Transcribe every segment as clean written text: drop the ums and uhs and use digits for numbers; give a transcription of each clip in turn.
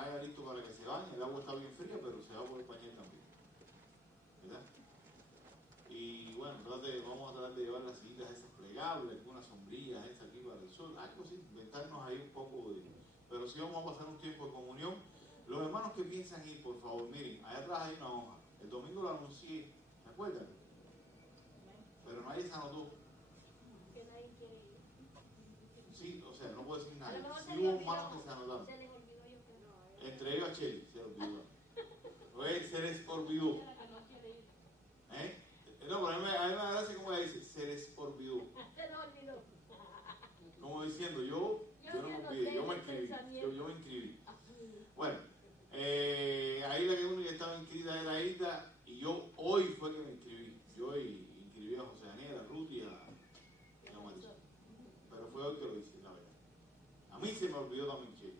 vaya listo para que se bañe. El agua está bien fría, pero se va a poder bañar también, ¿verdad? Y bueno, vamos a tratar de llevar las sillitas esas plegables, algunas sombrillas esas aquí para el sol, algo así, inventarnos ahí un poco de... Pero sí vamos a pasar un tiempo de comunión. Los hermanos que piensan ir, por favor, miren, allá atrás hay una hoja. El domingo lo anuncié, ¿se acuerdan? Pero nadie se anotó. Que nadie quiere ir. Sí, o sea, no puedo decir nada. A lo mejor Sí hubo hermanos que se anotaron. se les olvidó, yo creo. Entre ellos a Cheli, se les olvidó. Se les olvidó. ¿Eh? No, pero a mí me da gracia como ella dice, se les olvidó. Se les olvidó. Como diciendo, yo no me olvidé, yo me inscribí. Bueno, ahí la que única que estaba inscrita era Hilda, y yo hoy fue que me inscribí. Yo inscribí a José Daniel, a Ruth y a Marisol. Pero fue hoy que lo hice, la verdad. A mí se me olvidó también, che.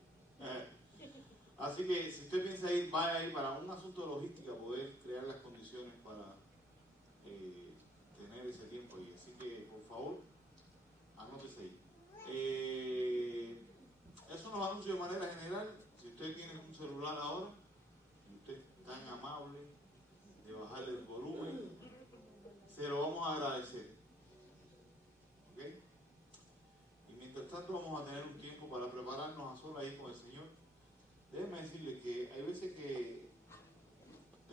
Así que si usted piensa ir, vaya a ir para un asunto de logística, poder crear las condiciones para tener ese tiempo ahí. Así que, por favor, anótese ahí. Esos son los anuncios de manera general. Si usted tiene un celular ahora, y usted es tan amable de bajarle el volumen, se lo vamos a agradecer. ¿Ok? Y mientras tanto vamos a tener un tiempo para prepararnos a solas ahí con el Señor. Déjenme decirles que hay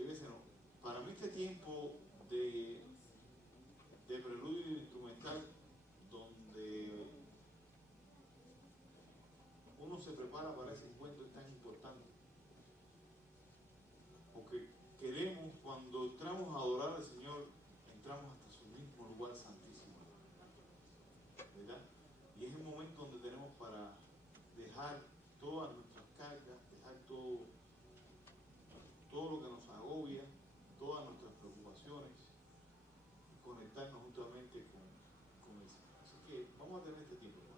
veces no. Para mí este tiempo de preludio instrumental, donde uno se prepara para ese encuentro, es tan importante. Porque queremos, cuando entramos a adorar al Señor, entramos hasta su mismo lugar santísimo, ¿verdad? Y es el momento donde tenemos para dejar todas nuestras cargas, dejar todo lo que nos agobia, todas nuestras preocupaciones, y conectarnos justamente con el Señor. Así que vamos a tener este tiempo, hermano.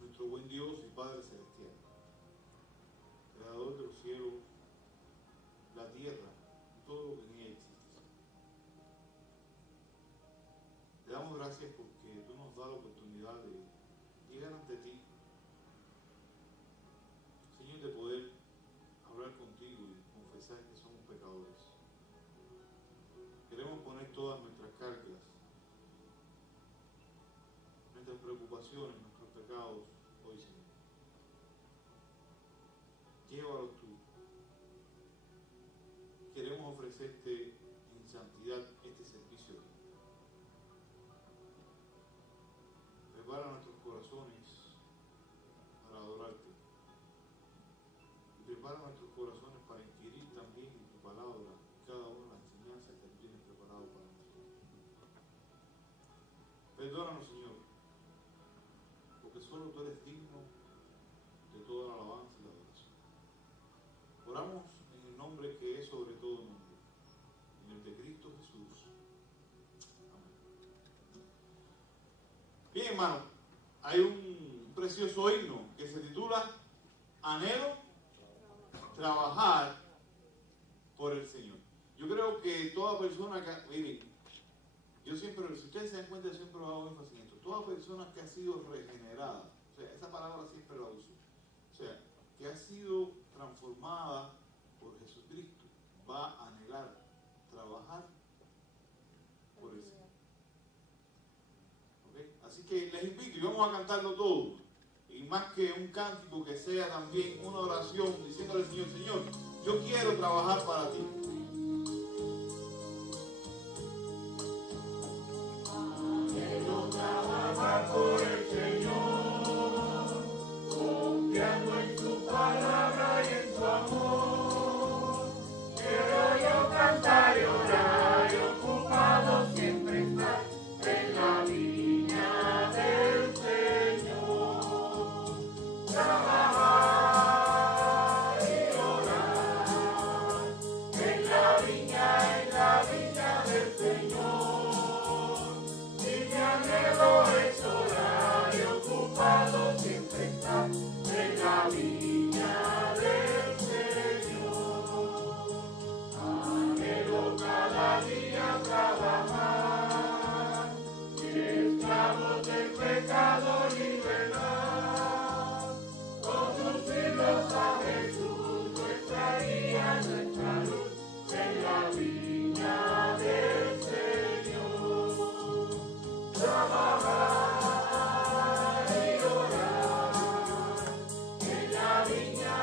Nuestro buen Dios y Padre Celestial, Creador de los cielos, la tierra y todo lo que en ella existe. Te damos gracias porque tú nos das la oportunidad de llegar ante ti, Señor, de poder hablar contigo y confesar que somos pecadores. Queremos poner todas nuestras cargas, nuestras preocupaciones, nuestros pecados hoy, Señor. Llévalos tú. Queremos ofrecerte en santidad este servicio aquí. Prepara nuestros corazones para adorarte. Y prepara nuestros corazones para inquirir también en tu palabra cada una de las enseñanzas que tú tienes preparado para nosotros. Perdónanos, Señor, porque solo tú eres digno de toda la alabanza y la adoración. Oramos en el nombre que es sobre todo nombre, en el de Cristo Jesús. Amén. Bien, hermano, hay un precioso himno que se titula Anhelo trabajar por el Señor. Yo creo que toda persona que, miren, yo siempre, si ustedes se dan cuenta, yo siempre hago énfasis en esto, toda persona que ha sido regenerada, o sea, esa palabra siempre la uso, o sea, que ha sido transformada por Jesucristo va a anhelar trabajar por el Señor. ¿Okay? Así que les invito y vamos a cantarlo todos. Y más que un cántico, que sea también una oración diciéndole al Señor: Señor, yo quiero trabajar para ti. Quiero trabajar por el Señor, confiando en su palabra y en su amor. Quiero yo cantar y orar y ocupado siempre estar en la viña del Señor. Trabajar y orar en la viña del Señor. Mi anhelo es orar y ocupado siempre estar en la viña del Señor. Anhelo cada día trabajar y esclavos del pecado liberar. Conducirlos a Jesús, nuestra guía, nuestra luz, en la viña del Señor. Trabajar y orar en la viña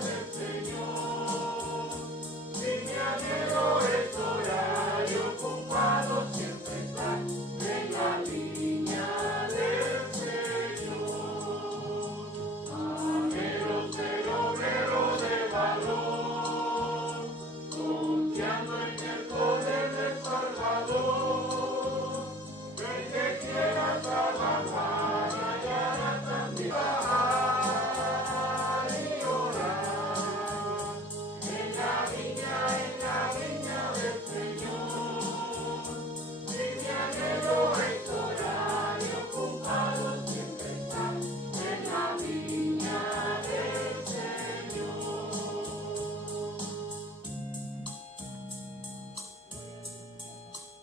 del Señor. Si mi anhelo es orar y ocupado siempre estar en la viña del Señor. Anhelo ser obrero de valor, confiando en el poder del Salvador. El que quiera trabajar hallará también trabajar y orar en la viña del Señor. Si mi anhelo es orar y ocupado siempre estar en la viña del Señor.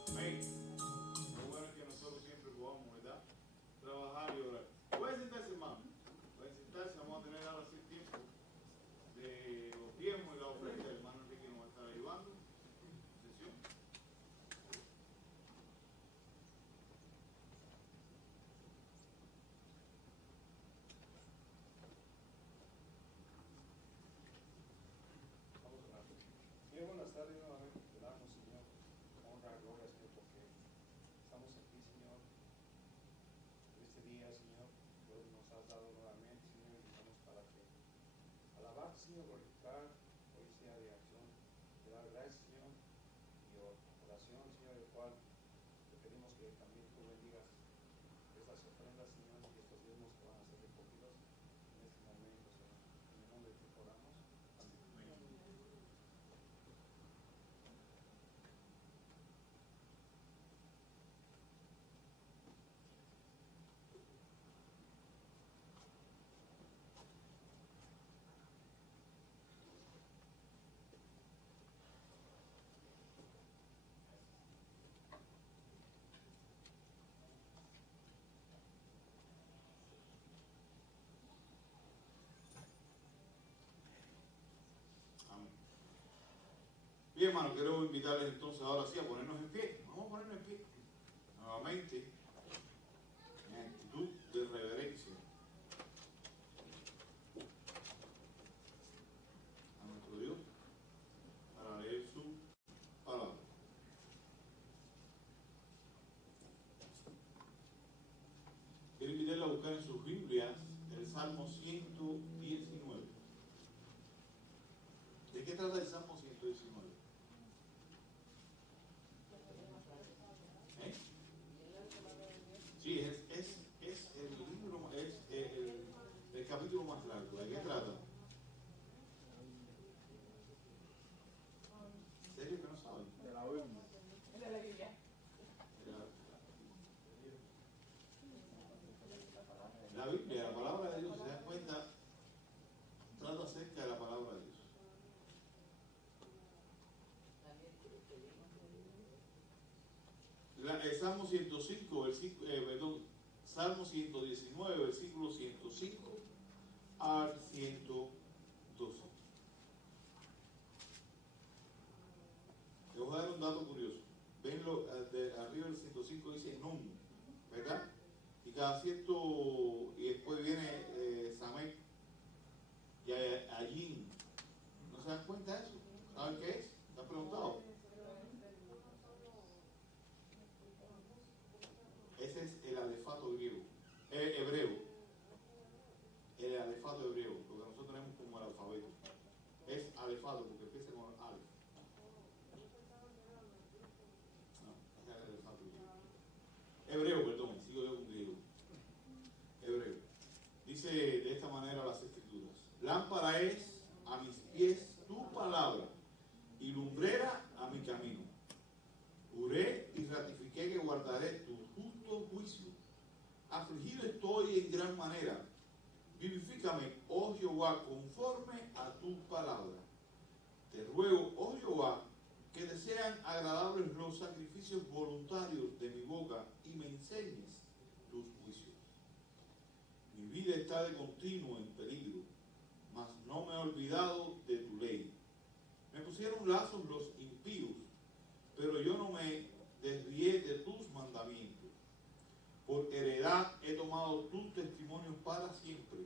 Amén. Lo bueno es que nosotros siempre podamos, ¿verdad?, trabajar y orar. Pueden sentarse, hermano. Pueden sentarse. Vamos a tener ahora sí tiempo de los diezmos y la ofrenda. El hermano Enrique nos va a estar ayudando. Sesión. Vamos a orar. Señor, buenas tardes nuevamente. Te damos, Señor, honra, gloria, Señor, porque estamos aquí, Señor, en este día, Señor. Dios nos has dado nuevamente, Señor, y estamos para que alabar, Señor, glorificar, hoy sea de acción, de dar gracias, Señor, y oración, Señor, el cual te pedimos que también tú bendigas estas ofrendas, Señor, y estos diezmos que van a ser recogidos en este momento, Señor. En el nombre de ti oramos. Amén. Amén. Bien, hermano, quiero invitarles entonces ahora sí a ponernos en pie. Vamos a ponernos en pie. Nuevamente, en actitud de reverencia a nuestro Dios para leer su palabra. Quiero invitarles a buscar en sus Biblias el Salmo 119. ¿De qué trata el Salmo 119? ¿Eh? Sí, es el libro, es el capítulo más largo. ¿De qué trata? ¿En serio que no saben? De la Biblia. De la Biblia. La Biblia, la palabra de Dios, si se dan cuenta, trata acerca de la palabra de Dios. El Salmo 105, Salmo 119, versículo 105 al 112. Les voy a dar un dato curioso. Ven arriba del 105 dice Nun, ¿verdad? Y cada cierto, y después viene Samek y Allín. ¿No se dan cuenta de eso? ¿Saben qué es? ¿Se han preguntado? Ese es el alefato griego, hebreo. El alefato hebreo, lo que nosotros tenemos como el alfabeto. Es alefato porque empieza con alef. No, es el alefato griego. Hebreo, perdón, sigo yo con griego. Hebreo. Dice de esta manera las escrituras: lámpara es a mis pies tu palabra y lumbrera a mi camino. Juré y ratifiqué que guardaré tu justo juicio. Afligido estoy en gran manera. Vivifícame, oh Jehová, conforme a tu palabra. Te ruego, oh Jehová, que te sean agradables los sacrificios voluntarios de mi boca y me enseñes tus juicios. Mi vida está de continuo en peligro, mas no me he olvidado de tu ley. Me pusieron lazos los impíos, pero yo no me desvié de tus mandamientos. Por heredad he tomado tus testimonios para siempre,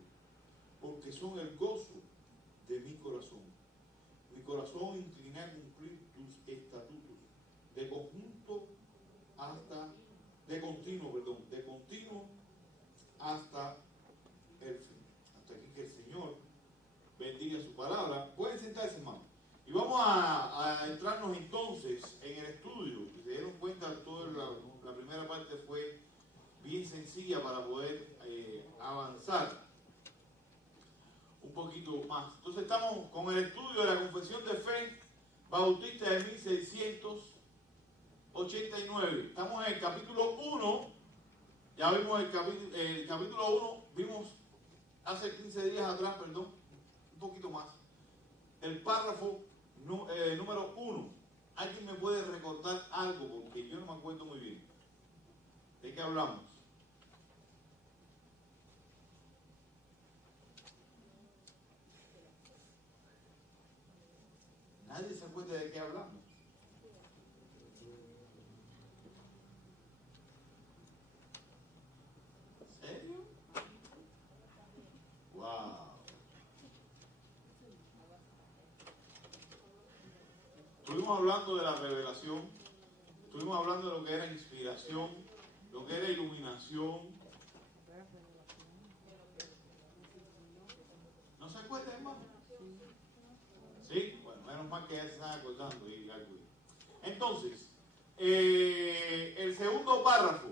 porque son el gozo de mi corazón. Mi corazón incliné a cumplir tus estatutos, de continuo hasta el fin. Hasta aquí que el Señor bendiga su palabra. Pueden sentarse, hermano. Y vamos a entrarnos entonces en el estudio. Si se dieron cuenta, toda la primera parte fue bien sencilla para poder avanzar un poquito más. Entonces estamos con el estudio de la Confesión de Fe Bautista de 1689. Estamos en el capítulo 1. Ya vimos el capítulo 1, vimos hace 15 días atrás, perdón, un poquito más, el párrafo número 1. ¿Alguien me puede recordar algo? Porque yo no me acuerdo muy bien. ¿De qué hablamos? Nadie se acuerda de qué hablamos. ¿En serio? ¡Wow! Estuvimos hablando de la revelación, estuvimos hablando de lo que era inspiración, lo que era iluminación. ¿No se acuerdan, hermano? ¿Sí? Bueno, menos mal que ya se están acordando. Entonces, el segundo párrafo,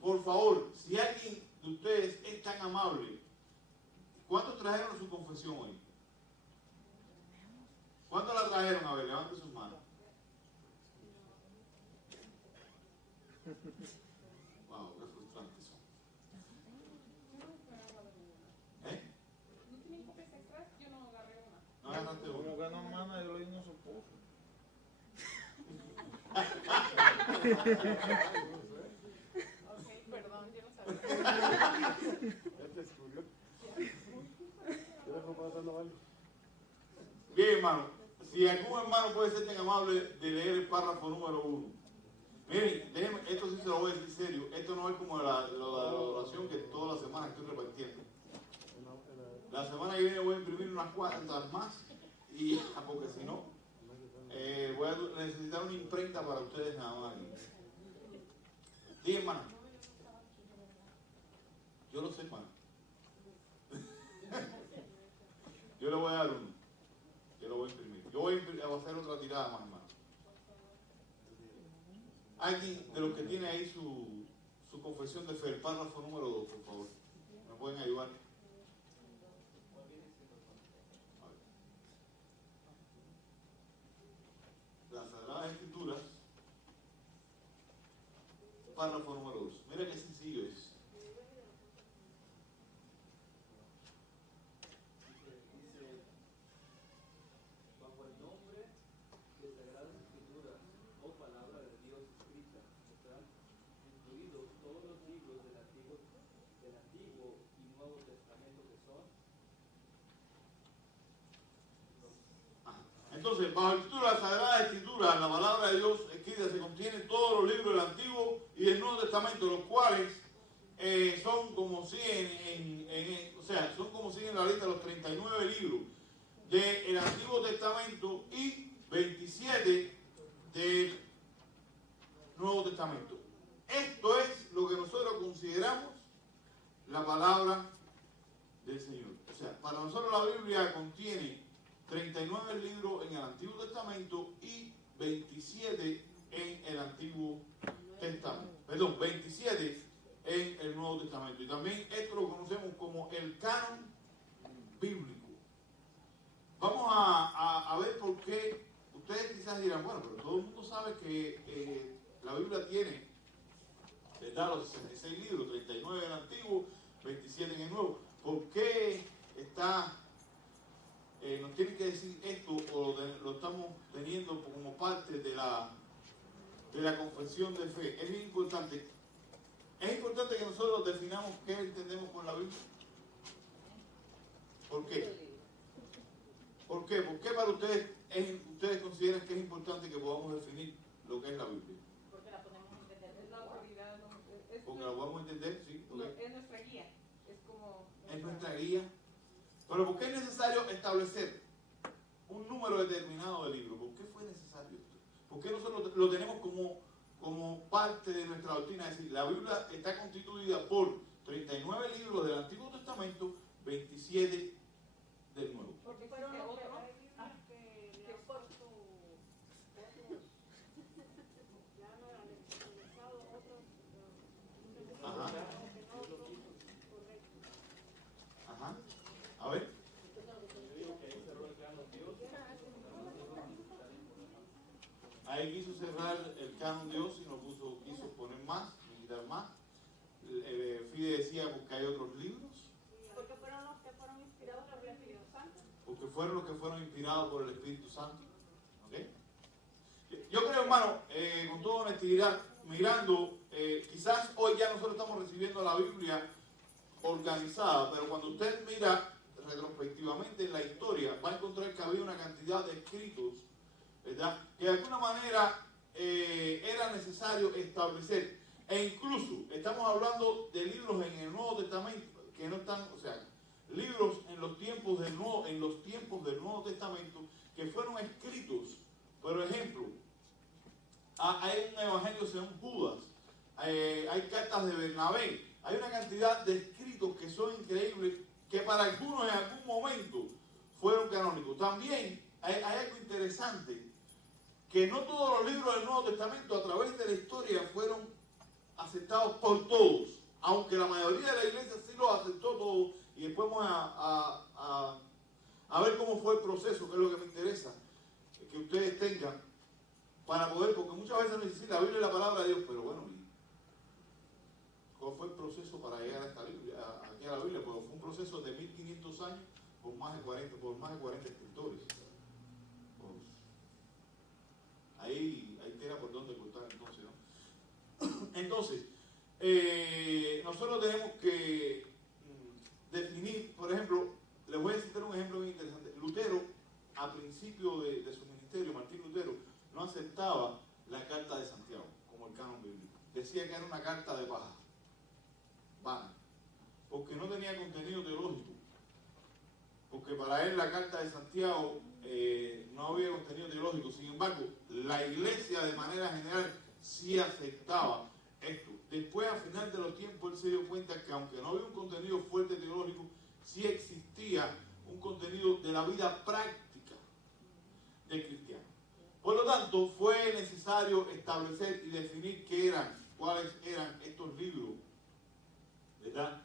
por favor, si alguien de ustedes es tan amable, ¿cuántos trajeron su confesión hoy? ¿Cuántos la trajeron? A ver, levanten sus manos. Wow, qué frustrantes son. ¿Eh? ¿No tienen copias extras? Yo no agarré una. No agarraste Como uno. que no, hermana, yo lo no supuso. Ok, perdón, yo no sabía. Ya te descubrió. ¿Qué dejó pasando algo? Bien, hermano. Si algún hermano puede ser tan amable de leer el párrafo número 1. Miren, esto sí se lo voy a decir serio. Esto no es como la oración que toda la semana estoy repartiendo. La semana que viene voy a imprimir unas cuantas más, y porque si no, voy a necesitar una imprenta para ustedes nada más. Diga, hermano. Yo lo sé, hermano. Yo le voy a dar uno. Yo lo voy a imprimir. Yo voy a hacer otra tirada más, hermano. Alguien de los que tiene ahí su confesión de fe, el párrafo número 2, por favor. ¿Me pueden ayudar? Las Sagradas Escrituras, párrafo número 2. Mira qué sencillo es. Bajo el nombre de Sagradas Escrituras, o palabra de Dios escrita, están incluidos todos los libros del Antiguo y Nuevo Testamento que son bajo el título de la Sagrada Escritura, la palabra de Dios escrita, se contienen todos los libros del Antiguo y del Nuevo Testamento, los cuales son como siguen son como siguen la lista de los 39 libros del Antiguo Testamento y 27 del Nuevo Testamento. Esto es lo que nosotros consideramos la palabra del Señor. O sea, para nosotros la Biblia contiene 39 libros en el Antiguo Testamento y 27 en el Antiguo Testamento. Perdón, 27 en el Nuevo Testamento. Y también esto lo conocemos como el canon bíblico. Vamos a ver por qué. Ustedes quizás dirán, bueno, pero todo el mundo sabe que la Biblia tiene, ¿verdad?, los 66 libros, 39 en el Antiguo, 27 en el Nuevo. ¿Por qué nos tienen que decir esto o lo estamos teniendo como parte de la confesión de fe? Es bien importante. Es importante que nosotros definamos qué entendemos por la Biblia. ¿Por qué? ¿Por qué? ¿Por qué para ustedes consideran que es importante que podamos definir lo que es la Biblia? Porque la podemos entender. Es la autoridad. Porque la podemos entender, sí. Okay. Es nuestra guía. Es como. Es nuestra guía. Pero ¿por qué es necesario establecer un número determinado de libros? ¿Por qué fue necesario esto? ¿Por qué nosotros lo tenemos como parte de nuestra doctrina? Es decir, la Biblia está constituida por 39 libros del Antiguo Testamento, 27 del Nuevo. Porque fueron los que que por su ya no han actualizado otros Ajá. correcto. Ajá. A ver. Ahí quiso cerrar el canon Dios y nos quiso poner más, quitar más. Fide decía porque hay otros libros. Porque fueron los que fueron inspirados por el Espíritu Santo. Porque fueron los que fueron inspirados por el Espíritu Santo. ¿Okay? Yo creo, hermano, con toda honestidad, mirando, quizás hoy ya nosotros estamos recibiendo la Biblia organizada, pero cuando usted mira retrospectivamente en la historia, va a encontrar que había una cantidad de escritos, ¿verdad?, que de alguna manera era necesario establecer. E incluso estamos hablando de libros en el Nuevo Testamento que no están, o sea, libros en los tiempos del Nuevo Testamento que fueron escritos. Por ejemplo, hay un evangelio según Judas, hay cartas de Bernabé, hay una cantidad de escritos que son increíbles, que para algunos en algún momento fueron canónicos. También hay algo interesante, que no todos los libros del Nuevo Testamento a través de la historia fueron aceptados por todos, aunque la mayoría de la iglesia sí los aceptó todos, y después vamos a ver cómo fue el proceso, que es lo que me interesa que ustedes tengan, para poder, porque muchas veces nos dicen la Biblia es la palabra de Dios, pero bueno, ¿cuál fue el proceso para llegar a esta Biblia, aquí a la Biblia? Pues fue un proceso de 1500 años por más de 40 escritores. Pues, ahí tela por donde cortar entonces, ¿no? Entonces, nosotros tenemos que definir, por ejemplo, les voy a citar un ejemplo muy interesante. Lutero, a principio de su ministerio, Martín Lutero, no aceptaba la carta de Santiago como el canon bíblico. Decía que era una carta de paja, vana, porque no tenía contenido teológico. Porque para él la carta de Santiago no había contenido teológico. Sin embargo, la iglesia de manera general sí aceptaba esto. Después, al final de los tiempos, él se dio cuenta que aunque no había un contenido fuerte teológico, sí existía un contenido de la vida práctica del cristiano. Por lo tanto, fue necesario establecer y definir cuáles eran estos libros, ¿verdad?,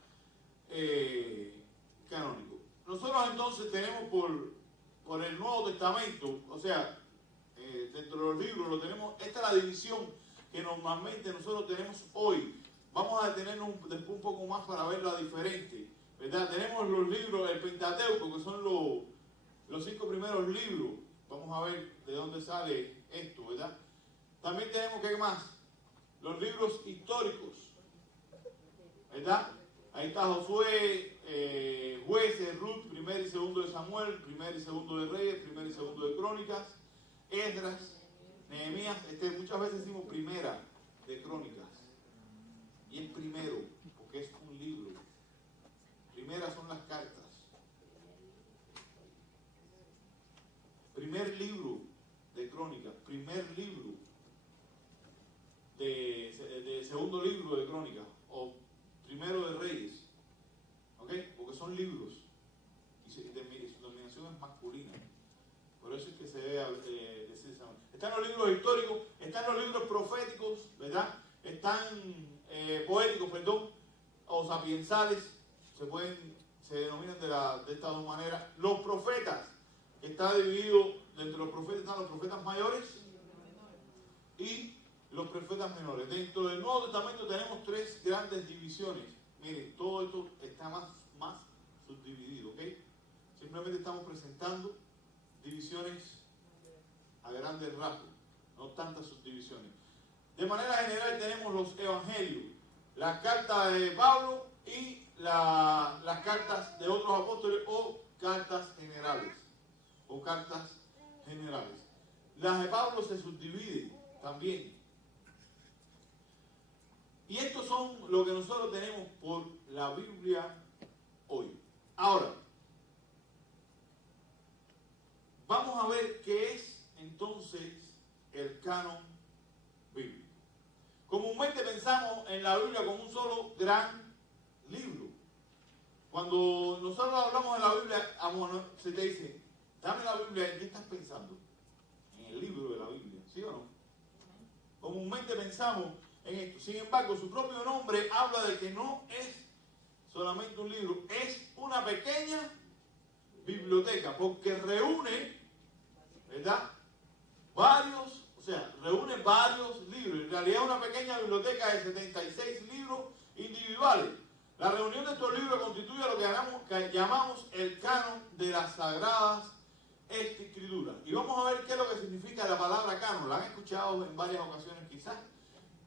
canónicos. Nosotros entonces tenemos por el Nuevo Testamento, o sea, dentro de los libros lo tenemos, esta es la división que normalmente nosotros tenemos hoy. Vamos a detenernos después un poco más para verla diferente, ¿verdad? Tenemos los libros, el Pentateuco, que son los 5 primeros libros. Vamos a ver de dónde sale esto, ¿verdad? También tenemos, ¿qué más? Los libros históricos, ¿verdad? Ahí está Josué, Jueces, Ruth, 1 y 2 de Samuel, 1 y 2 de Reyes, 1 y 2 de Crónicas. Esdras, Nehemías, muchas veces decimos primera de Crónicas. Y es primero, porque es un libro. Primeras son las cartas. Primer libro de Crónicas, primer libro de segundo libro de Crónicas, o primero de Reyes, ¿ok? Porque son libros y su denominación es masculina. Por eso es que se debe decir esa manera. Están los libros históricos, están los libros proféticos, ¿verdad? Están poéticos, perdón, o sapiensales, se denominan de estas dos maneras. Los profetas, está dividido, dentro de los profetas están los profetas mayores y los profetas menores. Dentro del Nuevo Testamento tenemos tres grandes divisiones. Miren, todo esto está más subdividido, ¿ok? Simplemente estamos presentando divisiones a grandes rasgos, no tantas subdivisiones. De manera general tenemos los evangelios, las cartas de Pablo y las cartas de otros apóstoles o cartas generales. Las de Pablo se subdividen también. Y estos son lo que nosotros tenemos por la Biblia hoy. Ahora, vamos a ver qué es entonces el canon bíblico. Comúnmente pensamos en la Biblia como un solo gran libro. Cuando nosotros hablamos de la Biblia, se te dice, dame la Biblia, ¿en qué estás pensando? En el libro de la Biblia, ¿sí o no? Comúnmente pensamos en esto. Sin embargo, su propio nombre habla de que no es solamente un libro, es una pequeña biblioteca, porque reúne, ¿verdad? Reúne varios libros. En realidad es una pequeña biblioteca de 76 libros individuales. La reunión de estos libros constituye lo que llamamos el canon de las Sagradas Escrituras. Y vamos a ver qué es lo que significa la palabra canon. La han escuchado en varias ocasiones quizás,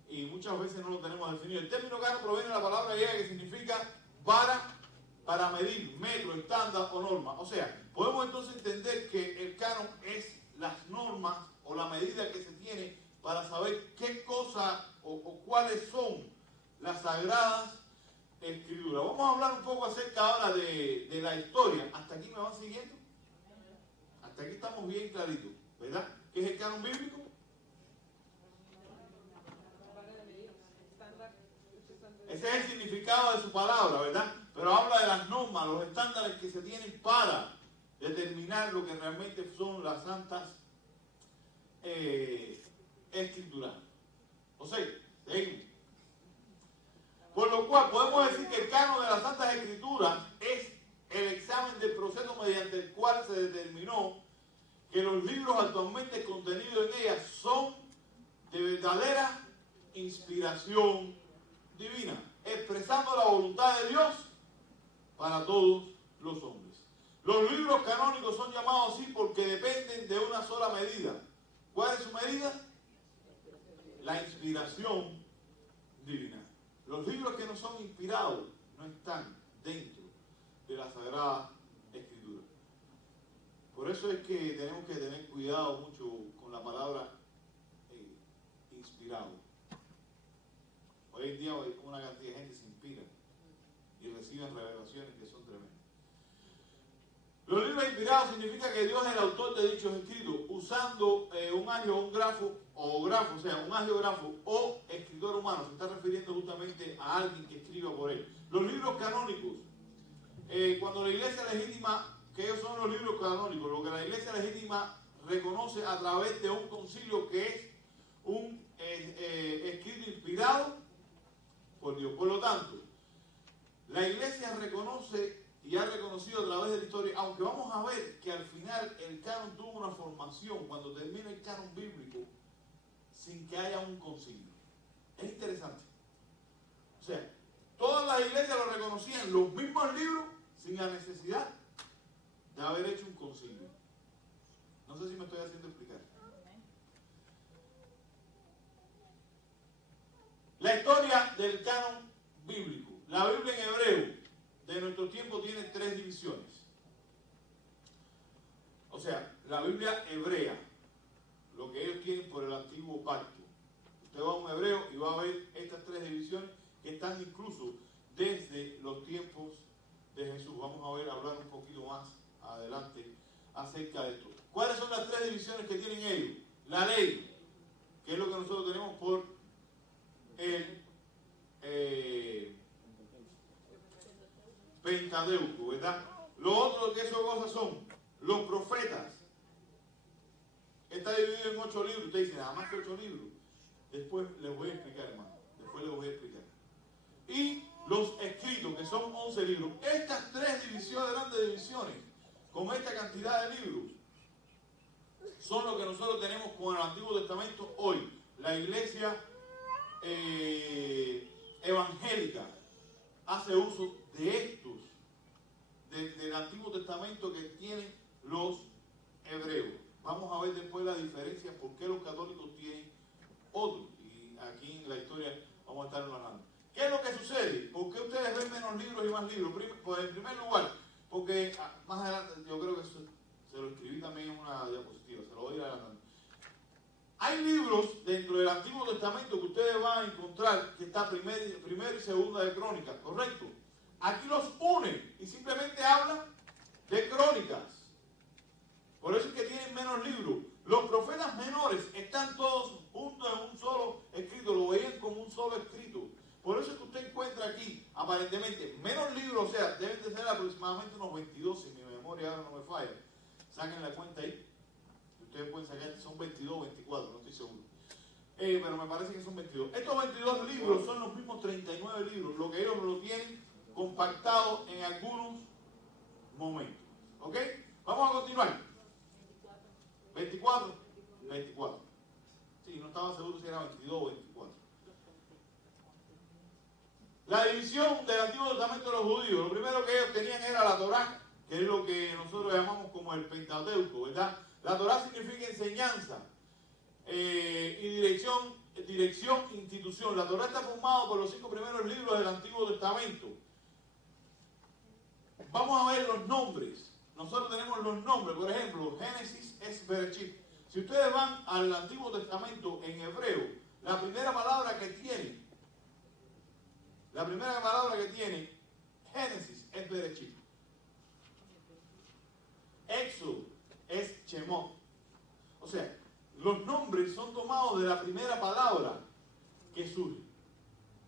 y muchas veces no lo tenemos definido. El término canon proviene de la palabra griega que significa vara para medir, metro, estándar o norma. O sea, podemos entonces entender que el canon es las normas o la medida que se tiene para saber qué cosa o cuáles son las sagradas escrituras. Vamos a hablar un poco acerca ahora de la historia. ¿Hasta aquí me van siguiendo? Hasta aquí estamos bien claritos, ¿verdad? ¿Qué es el canon bíblico? Ese es el significado de su palabra, ¿verdad? Pero habla de las normas, los estándares que se tienen para determinar lo que realmente son las santas escrituras. O sea, seguimos. Por lo cual podemos decir que el canon de las santas escrituras es el examen del proceso mediante el cual se determinó que los libros actualmente contenidos en ellas son de verdadera inspiración divina, expresando la voluntad de Dios para todos los hombres. Los libros canónicos son llamados así porque dependen de una sola medida. ¿Cuál es su medida? La inspiración divina. Los libros que no son inspirados no están dentro de la Sagrada Escritura. Por eso es que tenemos que tener cuidado mucho con la palabra inspirado. Hoy en día una cantidad de gente se inspira y reciben revelaciones que son tremendas. Los libros inspirados significa que Dios es el autor de dichos escritos, usando un agiografo o escritor humano. Se está refiriendo justamente a alguien que escriba por él. Los libros canónicos, cuando la iglesia legítima, que ellos son los libros canónicos, lo que la iglesia legítima reconoce a través de un concilio que es un escrito inspirado por Dios. Por lo tanto, la iglesia reconoce y ha reconocido a través de la historia, aunque vamos a ver que al final el canon tuvo una formación cuando termina el canon bíblico sin que haya un concilio. Es interesante. O sea, todas las iglesias lo reconocían, los mismos libros, sin la necesidad de haber hecho un concilio. No sé si me estoy haciendo explicar. La historia del canon bíblico. La Biblia en hebreo de nuestro tiempo tiene tres divisiones. O sea, la Biblia hebrea, lo que ellos tienen por el antiguo pacto. Usted va a un hebreo y va a ver estas tres divisiones que están incluso desde los tiempos de Jesús. Vamos a hablar un poquito más adelante acerca de esto. ¿Cuáles son las tres divisiones que tienen ellos? La ley, que es lo que nosotros tenemos por el Pentateuco, ¿verdad? Lo otro que esas cosas son los profetas. Está dividido en 8 libros. Usted dice, nada más que 8 libros. Después les voy a explicar, hermano. Después les voy a explicar. Y los escritos, que son 11 libros. Estas tres divisiones, grandes divisiones, con esta cantidad de libros, son lo que nosotros tenemos con el Antiguo Testamento hoy. La iglesia evangélica hace uso de estos, del Antiguo Testamento que tienen los hebreos. Vamos a ver después la diferencia, por qué los católicos tienen otros. Y aquí en la historia vamos a estar hablando. ¿Qué es lo que sucede? ¿Por qué ustedes ven menos libros y más libros? Pues en primer lugar, porque más adelante, yo creo que se lo escribí también en una diapositiva, se lo voy a ir adelantando. Hay libros dentro del Antiguo Testamento que ustedes van a encontrar que está primera y segunda de Crónicas, ¿correcto? Aquí los une y simplemente habla de crónicas. Por eso es que tienen menos libros. Los profetas menores están todos juntos en un solo escrito, lo veían como un solo escrito. Por eso es que usted encuentra aquí, aparentemente, menos libros, o sea, deben de ser aproximadamente unos 22, si mi memoria ahora no me falla. Saquen la cuenta ahí. Ustedes pueden sacar, son 22 o 24, no estoy seguro. Pero me parece que son 22. Estos 22 libros son los mismos 39 libros, lo que ellos lo tienen compactado en algunos momentos. ¿Ok? Vamos a continuar. 24. 24. Sí, no estaba seguro si era 22 o 24. La división del Antiguo Testamento de los judíos, lo primero que ellos tenían era la Torá, que es lo que nosotros llamamos como el Pentateuco, ¿verdad? La Torá significa enseñanza y dirección, institución. La Torá está formada por los 5 primeros libros del Antiguo Testamento. Vamos a ver los nombres. Nosotros tenemos los nombres, por ejemplo, Génesis es Bereshit. Si ustedes van al Antiguo Testamento en hebreo, la primera palabra que tiene Génesis es Bereshit. Éxodo es Shemot. O sea, los nombres son tomados de la primera palabra que surge,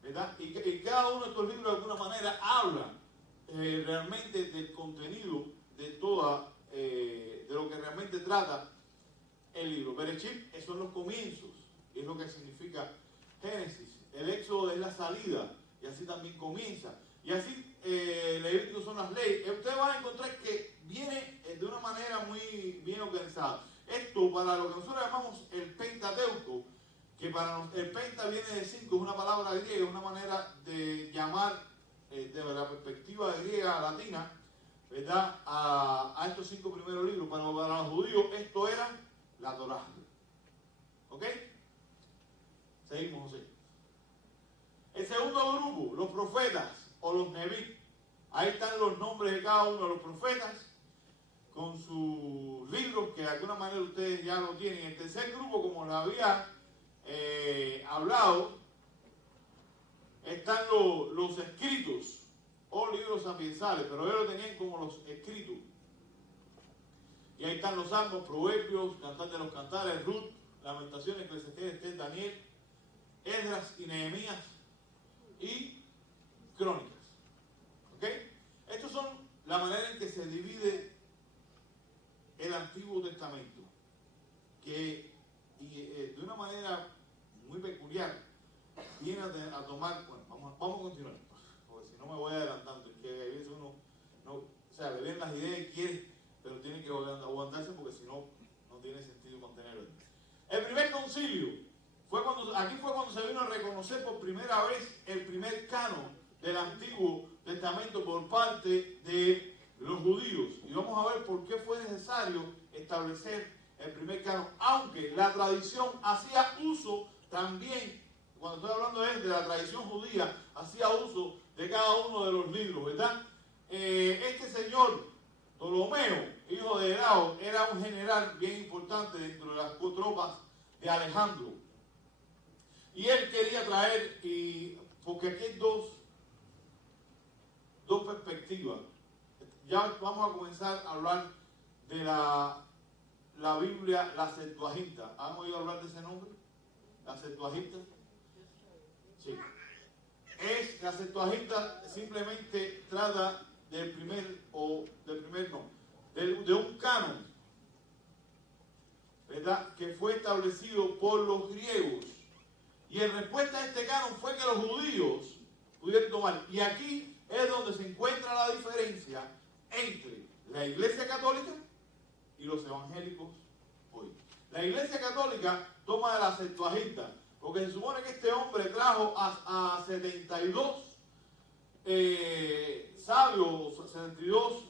¿verdad? Y cada uno de estos libros de alguna manera habla realmente del contenido de toda, de lo que realmente trata el libro. Bereshit son los comienzos, es lo que significa Génesis. El Éxodo es la salida, y así también comienza. Y así Levítico son las leyes. Ustedes van a encontrar que viene de una manera muy bien organizada. Esto, para lo que nosotros llamamos el Pentateuco, que para el Penta viene de 5, es una palabra griega, es una manera de llamar desde la perspectiva griega latina, ¿verdad? A estos 5 primeros libros. Para los judíos esto era la Torá. ¿Ok? Seguimos, José. El segundo grupo, los profetas o los neví. Ahí están los nombres de cada uno de los profetas con sus libros, que de alguna manera ustedes ya lo tienen. El tercer grupo, como les había hablado, están los escritos o libros sapiensales, pero ellos lo tenían como los escritos. Y ahí están los salmos, proverbios, cantar de los cantares, Ruth, lamentaciones, Eclesiastés, Esther, Daniel, Esdras y Nehemías y crónicas. ¿Ok? Estos son la manera en que se divide el Antiguo Testamento, que de una manera muy peculiar viene a tomar, bueno, vamos a continuar, porque si no me voy adelantando, es que a veces uno, no, o sea, le ven las ideas y quiere, pero tiene que aguantarse porque si no, no tiene sentido mantenerlo. El primer concilio, aquí fue cuando se vino a reconocer por primera vez el primer canon del Antiguo Testamento por parte de los judíos. Y vamos a ver por qué fue necesario establecer el primer canon, aunque la tradición hacía uso también, cuando estoy hablando de la tradición judía, hacía uso de cada uno de los libros, ¿verdad? Este señor Ptolomeo, hijo de Herao, era un general bien importante dentro de las tropas de Alejandro. Y él quería traer, porque aquí hay dos perspectivas. Ya vamos a comenzar a hablar de la Biblia, la Septuaginta. ¿Han oído hablar de ese nombre? La Septuaginta. Sí. La Septuaginta simplemente trata de un canon, ¿verdad?, que fue establecido por los griegos. Y en respuesta a este canon fue que los judíos pudieron tomar. Y aquí es donde se encuentra la diferencia entre la Iglesia Católica y los evangélicos hoy. La Iglesia Católica toma de la Septuaginta, porque se supone que este hombre trajo a 72 sabios, 72,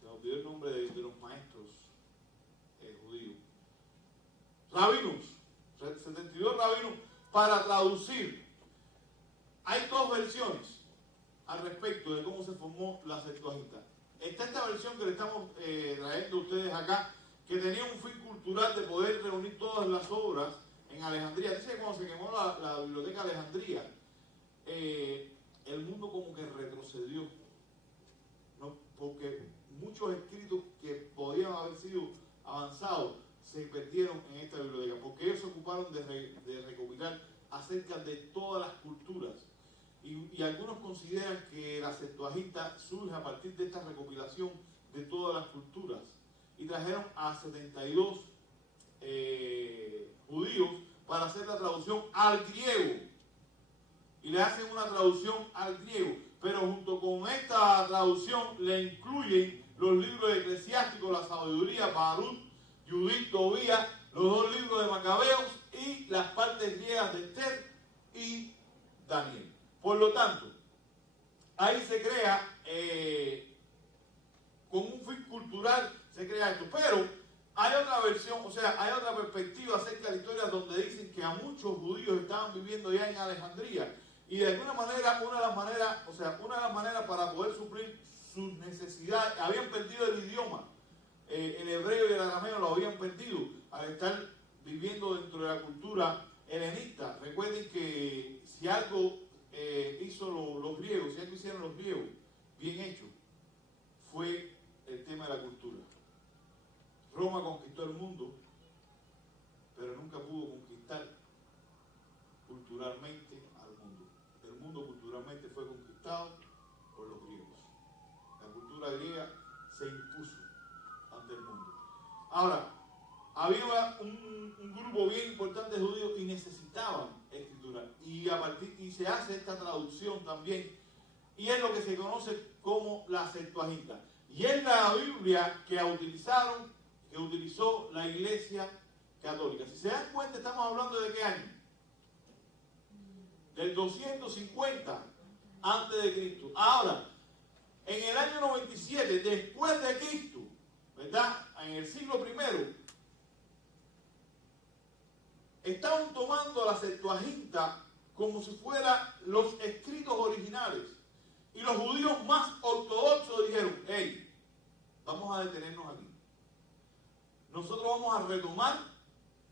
se me olvidó el nombre de los maestros judíos, rabinos, 72 rabinos para traducir. Hay dos versiones al respecto de cómo se formó la Septuaginta. Está esta versión que le estamos trayendo a ustedes acá, que tenía un fin cultural de poder reunir todas las obras en Alejandría. Dice que cuando se quemó la biblioteca de Alejandría, el mundo como que retrocedió, ¿no? Porque muchos escritos que podían haber sido avanzados se perdieron en esta biblioteca, porque ellos se ocuparon de recopilar acerca de todas las culturas. Y algunos consideran que la Septuaginta surge a partir de esta recopilación de todas las culturas. Y trajeron a 72 judíos para hacer la traducción al griego. Y le hacen una traducción al griego. Pero junto con esta traducción le incluyen los libros de Eclesiásticos, la Sabiduría, Baruch, Judith, Tobías, los dos libros de Macabeos y las partes griegas de Esther y Daniel. Por lo tanto, ahí se crea, con un fin cultural, se crea esto. Pero hay otra versión, o sea, hay otra perspectiva acerca de la historia donde dicen que a muchos judíos estaban viviendo ya en Alejandría. Y de alguna manera, una de las maneras para poder suplir sus necesidades, habían perdido el idioma. El hebreo y el arameo lo habían perdido al estar viviendo dentro de la cultura helenista. Recuerden que si algo hizo los griegos, si algo hicieron los griegos bien hecho, fue el tema de la cultura. Roma conquistó el mundo, pero nunca pudo conquistar culturalmente al mundo. El mundo culturalmente fue conquistado por los griegos. La cultura griega se impuso ante el mundo. Ahora, había un grupo bien importante de judíos y necesitaban escritura. Y se hace esta traducción también. Y es lo que se conoce como la Septuaginta. Y es la Biblia que utilizó la Iglesia Católica. Si se dan cuenta, estamos hablando de qué año. Del 250 antes de Cristo. Ahora, en el año 97, después de Cristo, ¿verdad?, en el siglo I, estaban tomando la Septuaginta como si fueran los escritos originales. Y los judíos más ortodoxos dijeron: hey, vamos a detenernos aquí. Nosotros vamos a retomar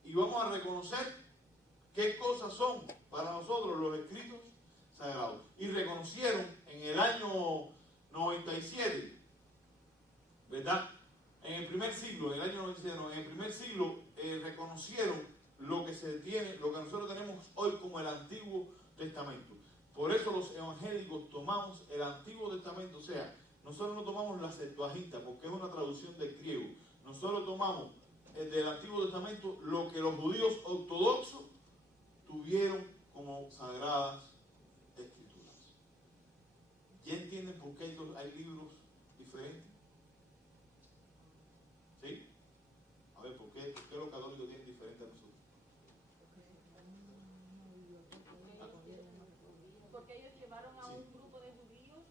y vamos a reconocer qué cosas son para nosotros los escritos sagrados. Y reconocieron en el año 97, ¿verdad?, en el primer siglo, en el año 97, en el primer siglo, reconocieron lo que nosotros tenemos hoy como el Antiguo Testamento. Por eso los evangélicos tomamos el Antiguo Testamento, o sea, nosotros no tomamos la Septuaginta porque es una traducción del griego. Nosotros tomamos del Antiguo Testamento lo que los judíos ortodoxos tuvieron como sagradas escrituras. ¿Ya entienden por qué hay libros diferentes? ¿Sí? A ver, ¿por qué los católicos tienen diferente a nosotros? Porque ellos llevaron a un grupo de judíos.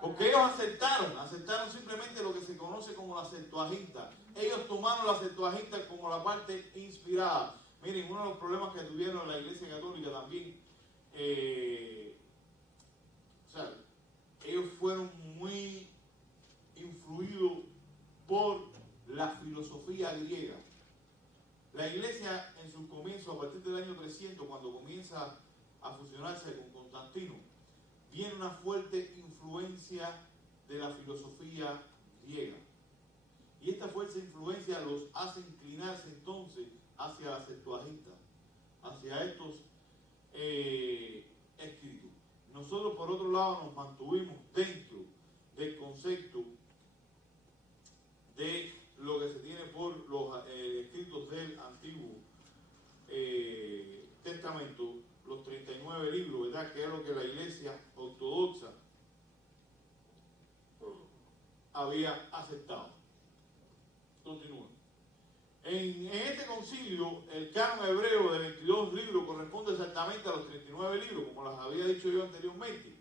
Porque ellos aceptaron simplemente lo que se conoce como la Septuaginta. Ellos tomaron la Septuaginta como la parte inspirada. Miren, uno de los problemas que tuvieron en la Iglesia Católica también, ellos fueron muy influidos por la filosofía griega. a fusionarse con Constantino, viene una fuerte influencia de la filosofía griega. Y esta fuerte influencia los hace inclinarse entonces hacia la Septuaginta, hacia estos escritos. Nosotros, por otro lado, nos mantuvimos dentro del concepto de lo que se tiene por los escritos del Antiguo Testamento, los 39 libros, ¿verdad? Que es lo que la Iglesia ortodoxa había aceptado. Continúa. En este concilio, el canon hebreo de 22 libros corresponde exactamente a los 39 libros, como les había dicho yo anteriormente,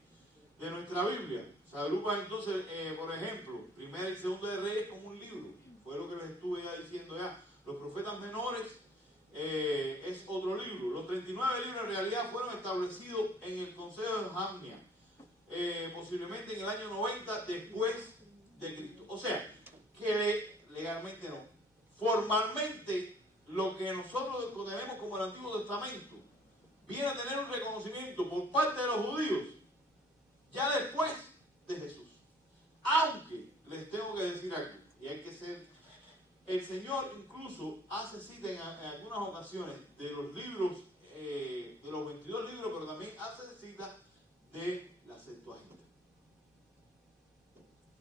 de nuestra Biblia. Se agrupan entonces, por ejemplo, Primera y Segunda de Reyes como un libro. Fue lo que les estuve ya diciendo ya. Los profetas menores es otro libro. Los 39 libros en realidad fueron establecidos en el Consejo de Jamnia, posiblemente en el año 90 después de Cristo. O sea, que legalmente no. Formalmente, lo que nosotros tenemos como el Antiguo Testamento viene a tener un reconocimiento por parte de los judíos ya después de Jesús. Aunque les tengo que decir algo, y hay que ser, el Señor incluso hace cita en algunas ocasiones de los libros, de los 22 libros, pero también hace cita de la Septuaginta.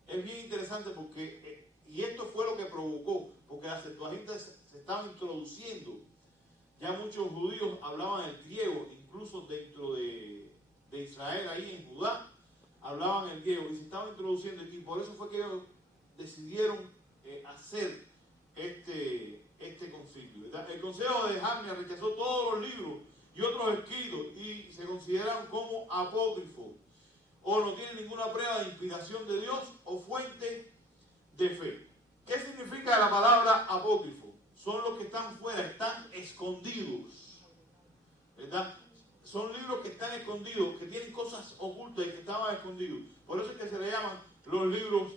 Es bien interesante porque, y esto fue lo que provocó, porque la Septuaginta se estaba introduciendo. Ya muchos judíos hablaban el griego, incluso dentro de Israel, ahí en Judá, hablaban el griego y se estaba introduciendo aquí. Por eso fue que ellos decidieron hacer este concilio, ¿verdad? El Consejo de Jamnia rechazó todos los libros y otros escritos y se consideraron como apócrifos o no tienen ninguna prueba de inspiración de Dios o fuente de fe. ¿Qué significa la palabra apócrifo? Son los que están fuera, están escondidos, ¿verdad? Son libros que están escondidos, que tienen cosas ocultas y que estaban escondidos. Por eso es que se le llaman los libros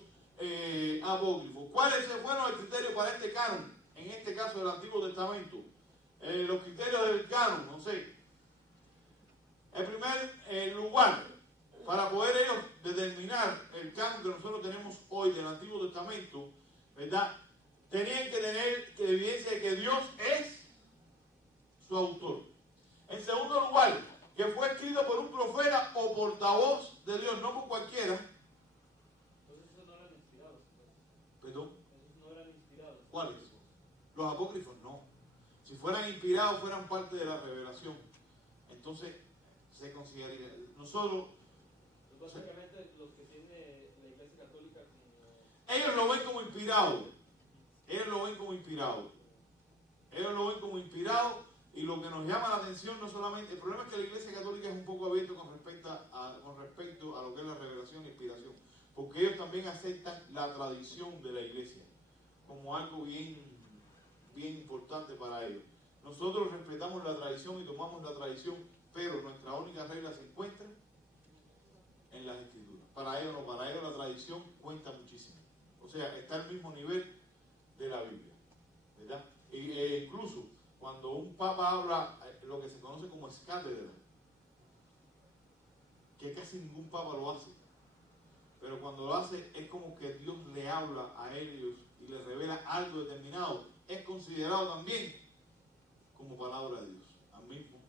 apócrifos. ¿Cuáles fueron el criterio para este canon? En este caso del Antiguo Testamento. Los criterios del canon, no sé. El primer lugar para poder ellos determinar el canon que nosotros tenemos hoy del Antiguo Testamento, ¿verdad? Tenían que tener evidencia de que Dios es su autor. En segundo lugar, que fue escrito por un profeta o portavoz de Dios, no por cualquiera. Entonces esos no eran inspirados. ¿Perdón? Esos no eran inspirados. ¿Cuáles? Los apócrifos no. Si fueran inspirados, fueran parte de la revelación. Entonces, se consideraría. Nosotros... Pues básicamente los que tiene la Iglesia Católica como... Ellos lo ven como inspirado. Ellos lo ven como inspirado. Ellos lo ven como inspirado. Y lo que nos llama la atención no solamente... El problema es que la Iglesia Católica es un poco abierta con respecto a lo que es la revelación e inspiración. Porque ellos también aceptan la tradición de la Iglesia como algo bien importante para ellos. Nosotros respetamos la tradición y tomamos la tradición, pero nuestra única regla se encuentra en las Escrituras. Para ellos no, para ellos la tradición cuenta muchísimo. O sea, está al mismo nivel de la Biblia, ¿verdad? Incluso cuando un papa habla lo que se conoce como escátedra, que casi ningún papa lo hace, pero cuando lo hace es como que Dios le habla a ellos y les revela algo determinado, es considerado también como palabra de Dios, al mismo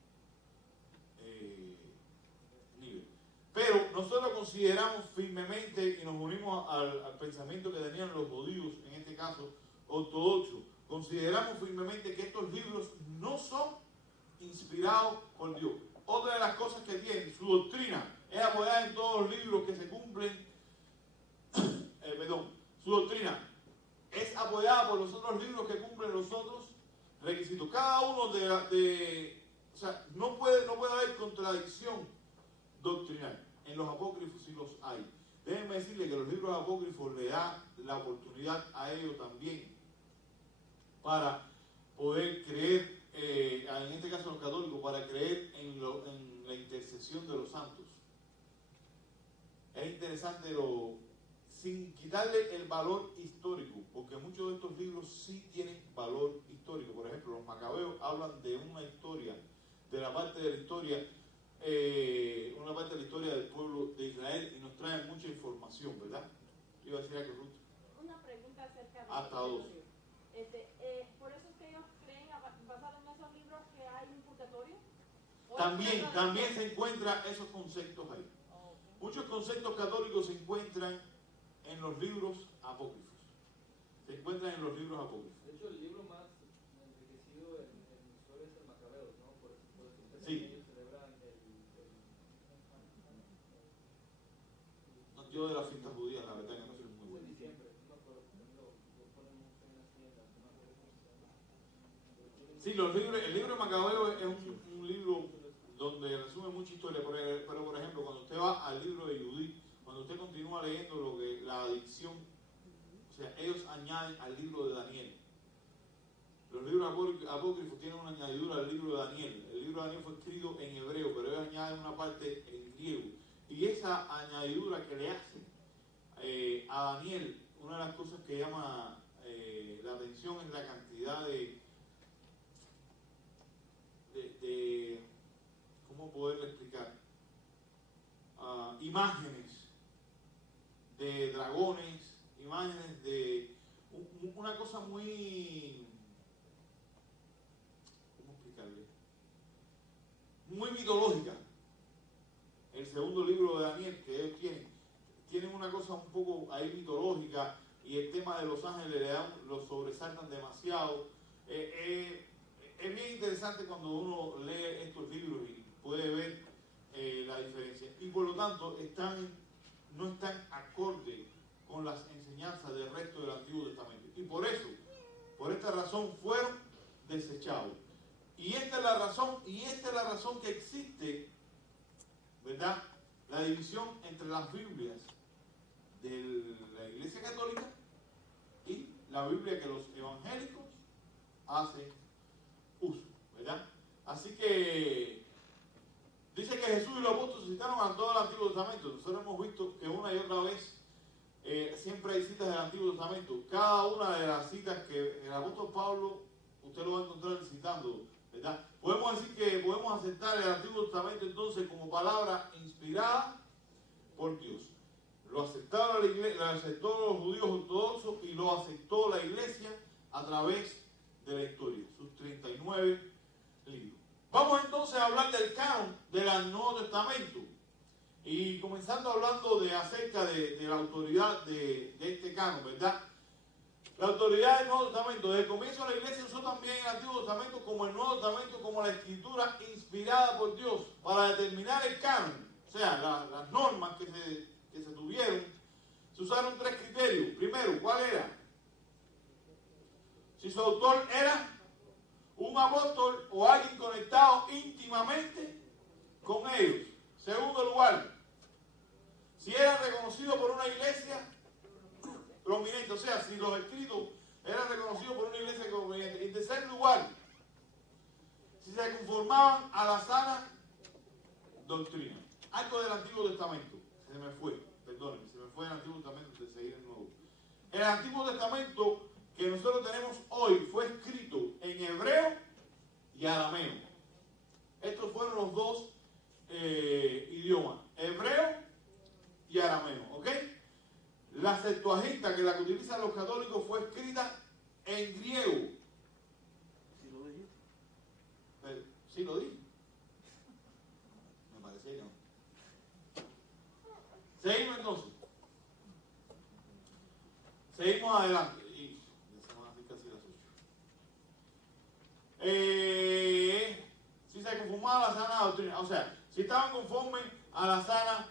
nivel. Pero nosotros consideramos firmemente y nos unimos al pensamiento que tenían los judíos, en este caso ortodoxos, consideramos firmemente que estos libros no son inspirados por Dios. Otra de las cosas que tienen, su doctrina es apoyada en todos los libros que se cumplen, su doctrina es apoyada por los otros libros que cumplen los otros requisitos. Cada uno o sea, no puede haber contradicción doctrinal. En los apócrifos sí los hay. Déjenme decirle que los libros apócrifos le da la oportunidad a ellos también para poder creer, en este caso los católicos, para creer en la intercesión de los santos. Es interesante sin quitarle el valor histórico, porque muchos de estos libros sí tienen valor histórico. Por ejemplo, los Macabeos hablan de una historia, de la parte de la historia formación, ¿verdad? Iba a decir algo, Ruth. Una pregunta acerca de Hasta dos. por eso es que ellos creen, basado en esos libros, que hay un purgatorio. También se encuentran esos conceptos ahí. Muchos conceptos católicos se encuentran en los libros apócrifos. Se encuentran en los libros apócrifos. De hecho, el libro más enriquecido en historia es el Macabeos, ¿no? Por eso Sí. ellos celebran No, yo de las fiestas judías, la verdad que no soy muy en bueno. diciembre, no me acuerdo, también lo ponen mucho en las tiendas, no me acuerdo cómo se llama. Sí, el libro de Macabeo es un libro donde resume mucha historia, pero por ejemplo, cuando usted va al libro de Judith, cuando usted continúa leyendo lo que la adicción, o sea, ellos añaden al libro de Daniel. Los libros apócrifos tienen una añadidura al libro de Daniel. El libro de Daniel fue escrito en hebreo, pero ellos añaden una parte en griego. Y esa añadidura que le hacen a Daniel, una de las cosas que llama la atención es la cantidad de ¿cómo poderle explicar? Imágenes de dragones, imágenes de una cosa muy, ¿cómo explicarle? Muy mitológica. El segundo libro de Daniel que ellos tienen una cosa un poco ahí mitológica, y el tema de los ángeles lo sobresaltan demasiado. Es bien interesante cuando uno lee estos libros y puede ver la diferencia. Y por lo tanto no están acorde con las enseñanzas del resto del Antiguo Testamento. Y por esta razón fueron desechados. Y esta es la razón que existe, ¿verdad? La división entre las Biblias de la Iglesia Católica y la Biblia que los evangélicos hacen uso, ¿verdad? Así que dice que Jesús y los apóstoles citaron a todo el Antiguo Testamento. Nosotros hemos visto que una y otra vez siempre hay citas del Antiguo Testamento. Cada una de las citas que el apóstol Pablo, usted lo va a encontrar citando, ¿verdad? Podemos decir que podemos aceptar el Antiguo Testamento entonces como palabra inspirada por Dios. Lo aceptaron la iglesia, lo aceptó los judíos ortodoxos y lo aceptó la iglesia a través de la historia, sus 39 libros. Vamos entonces a hablar del canon del Nuevo Testamento, y comenzando hablando acerca de la autoridad de este canon, ¿verdad? La autoridad del Nuevo Testamento. Desde el comienzo de la iglesia usó también el Antiguo Testamento como el Nuevo Testamento, como la escritura inspirada por Dios para determinar el canon, o sea, las normas que se tuvieron. Se usaron 3 criterios. Primero, ¿cuál era? Si su autor era un apóstol o alguien conectado íntimamente con ellos. Segundo lugar, si era reconocido por una iglesia prominente, o sea, si los escritos eran reconocidos por una iglesia prominente. En tercer lugar, si se conformaban a la sana doctrina. Algo del Antiguo Testamento, se me fue del Antiguo Testamento de seguir el Nuevo. El Antiguo Testamento que nosotros tenemos hoy fue escrito en hebreo y arameo. Estos fueron los dos idiomas, hebreo y arameo, ¿ok? La Septuaginta, que la que utilizan los católicos, fue escrita en griego. ¿Sí lo dijiste? ¿Sí lo dije? Me parecía que no. Seguimos entonces. Seguimos adelante. Y ya se van a hacer casi las 8. Si se conformaba a la sana doctrina, o sea, si estaban conformes a la sana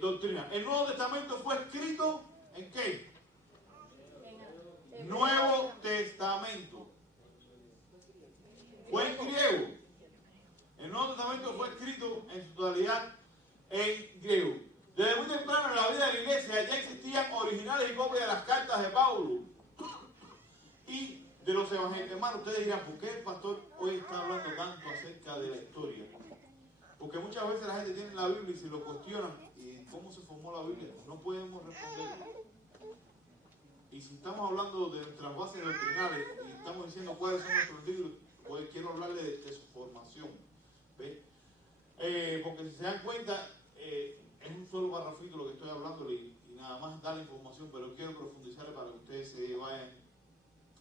doctrina. El Nuevo Testamento fue escrito ¿en qué? Nuevo Testamento. Fue en griego. El Nuevo Testamento fue escrito en su totalidad en griego. Desde muy temprano en la vida de la iglesia ya existían originales y copias de las cartas de Pablo y de los evangelios. Hermano, ustedes dirán, ¿por qué el pastor hoy está hablando tanto acerca de la historia? Porque muchas veces la gente tiene la Biblia y se lo cuestionan. ¿Y cómo se formó la Biblia? No podemos responder. Y si estamos hablando de nuestras bases doctrinales y estamos diciendo cuáles son nuestros libros, pues quiero hablarle de su formación. ¿Ve? Porque si se dan cuenta, es un solo parrafito lo que estoy hablando y nada más dar la información, pero quiero profundizar para que ustedes se vayan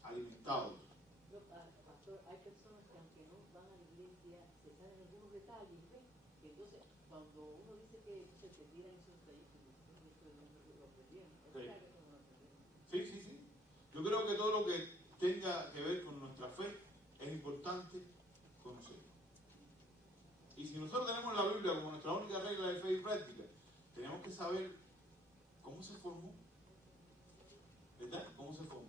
alimentados. No, pastor, hay personas que aunque no van a la iglesia, se saben algunos detalles, ¿ves? Y entonces, cuando uno dice que se te tiran esos detalles, esto lo aprendieron. Es verdad que no lo aprendieron. Sí. Yo creo que todo lo que tenga que ver con nuestra fe es importante conocerlo. Y si nosotros tenemos la Biblia como nuestra única regla de fe y práctica, tenemos que saber cómo se formó. ¿Verdad? ¿Cómo se formó?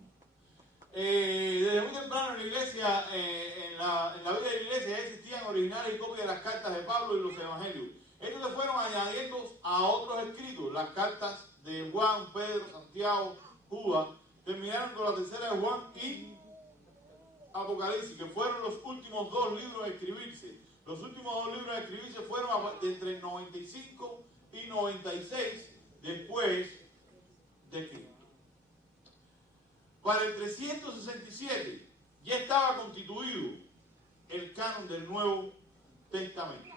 Desde muy temprano en la iglesia, en la vida de la iglesia ya existían originales y copias de las cartas de Pablo y los evangelios. Estos se fueron añadiendo a otros escritos. Las cartas de Juan, Pedro, Santiago, Judas, terminaron con la tercera de Juan y Apocalipsis, que fueron los últimos dos libros a escribirse. Los últimos dos libros a escribirse fueron entre el 95 y 96 después de Cristo. Para el 367 ya estaba constituido el canon del Nuevo Testamento,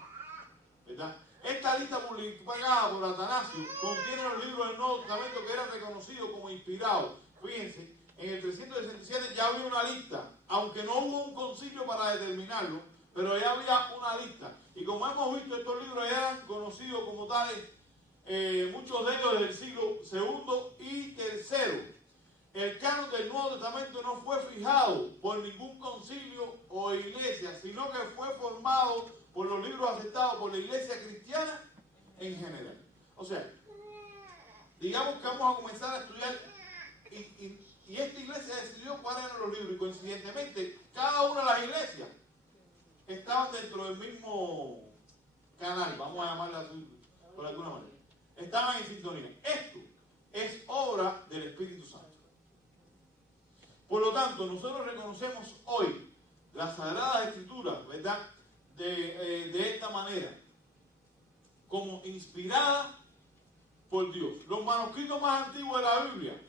¿verdad? Esta lista publicada por Atanasio contiene los libros del Nuevo Testamento que eran reconocidos como inspirados. Fíjense, en el 367 ya había una lista, aunque no hubo un concilio para determinarlo, pero ya había una lista. Y como hemos visto, estos libros eran conocidos como tales, muchos de ellos desde el siglo II y III. El canon del Nuevo Testamento no fue fijado por ningún concilio o iglesia, sino que fue formado por los libros aceptados por la iglesia cristiana en general. O sea, digamos que vamos a comenzar a estudiar y esta iglesia decidió cuáles eran los libros y coincidentemente cada una de las iglesias estaban dentro del mismo canal, vamos a llamarla así por alguna manera. Estaban en sintonía. Esto es obra del Espíritu Santo. Por lo tanto, nosotros reconocemos hoy las Sagradas Escrituras, ¿verdad? De esta manera, como inspiradas por Dios. Los manuscritos más antiguos de la Biblia.